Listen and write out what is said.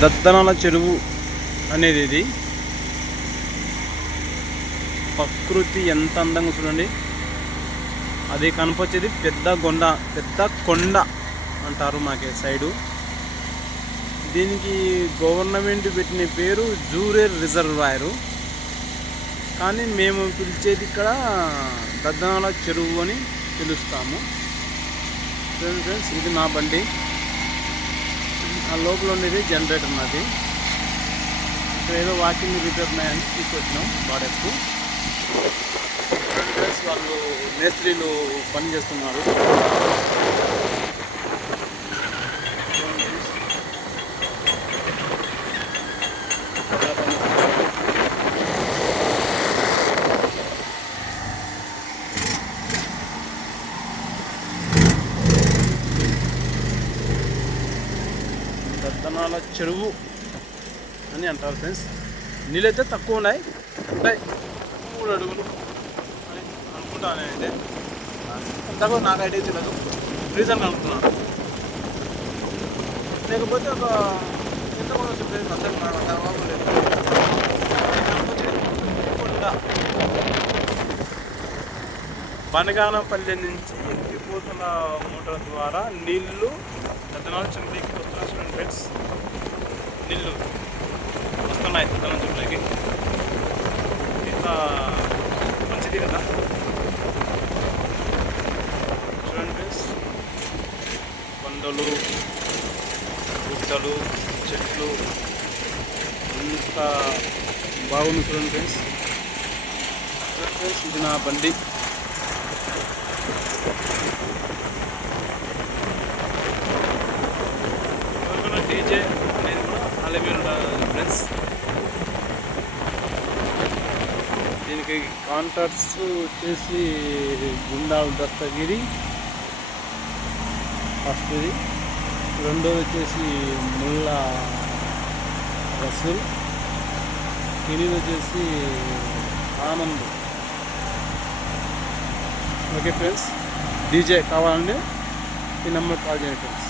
దద్దనాల చెరువు అనేది ఇది. ప్రకృతి ఎంత అందంగా చూడండి. అది కనపచ్చేది పెద్ద కొండ పెద్ద కొండ అంటారు మాకే సైడు. దీనికి గవర్నమెంట్ పెట్టిన పేరు జూరేర్ రిజర్వాయరు. కానీ మేము పిలిచేది ఇక్కడ దద్దనాల చెరువు అని పిలుస్తాము. ఫ్రెండ్స్ ఇది నా బండి. ఆ లోపల ఉండేది జనరేటర్ నాది. ఇక్కడ ఏదో వాకింగ్ రిపేర్ ఉన్నాయని తీసుకొచ్చినాం ప్రోడక్ట్ వాళ్ళు మేస్త్రీలు పని చేస్తున్నారు. విత్తనాల చెరువు అని అంటారు ఫ్రెండ్స్. నీళ్ళైతే తక్కువ ఉన్నాయి. ఉంటాయి మూడు అడుగులు అని అనుకుంటాను అయితే అంతగా నాకు ఐడియా తెలియదు. రీజన్ అనుకున్నాను లేకపోతే ఒక ఎంత కూడా చెప్పేది అంతా నాకు అంత బనగానపల్లి నుంచి ఎక్కిపోతున్న మోటార్ ద్వారా నీళ్ళు పెద్దనాలు చెరువులోకి ఫ్రెండ్స్ నీళ్ళు వస్తున్నాయి తన చెరువులోకి ఇంత మంచిది కదా చూడండి ఫ్రెండ్స్ కొండలు గుట్టలు చెట్లు ఎంత బాగుంది చూడండి ఫ్రెండ్స్ చూడండి ఫ్రెండ్స్ ఇది నా బండి డీజే అనేది కూడా అలాగే ఫ్రెండ్స్. దీనికి కాంట్రాక్ట్స్ వచ్చేసి గుండా దస్తగిరి ఫస్ట్ ఇది. రెండోది వచ్చేసి ముల్లా రసూల్. ఇది వచ్చేసి ఆనంద్. ఓకే ఫ్రెండ్స్ డీజే కావాలంటే ఈ నెంబర్ కాల్ చేయండి ఫ్రెండ్స్.